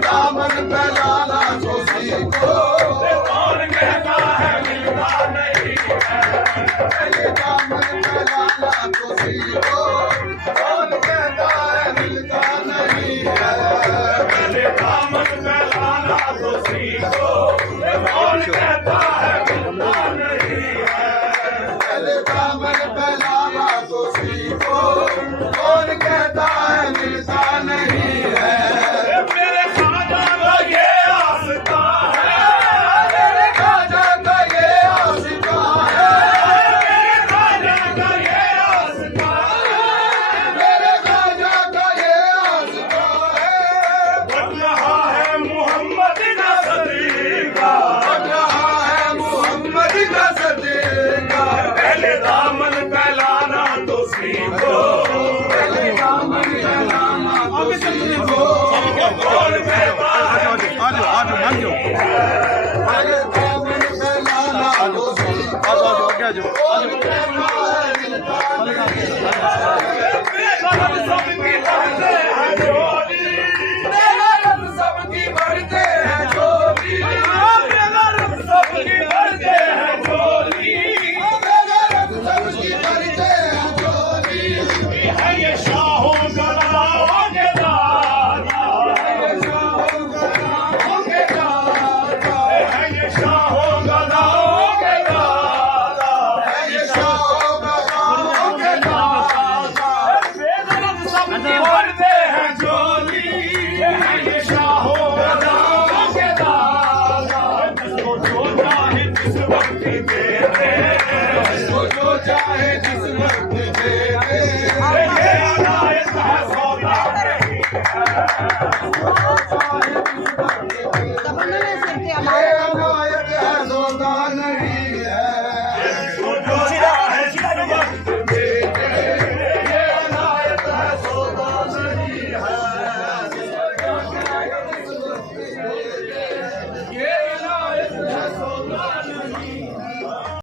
दामन फैलाना तो सीखो, कौन कहता है मिलता नहीं है। पहले दामन फैलाना तो सीखो, कौन कहता है मिलता नहीं है। पहले दामन फैलाना तो सीखो, कौन कहता है मिलता नहीं है। पहले दामन फैलाना तो सीखो, कौन कहता है मिलता नहीं है। चाहे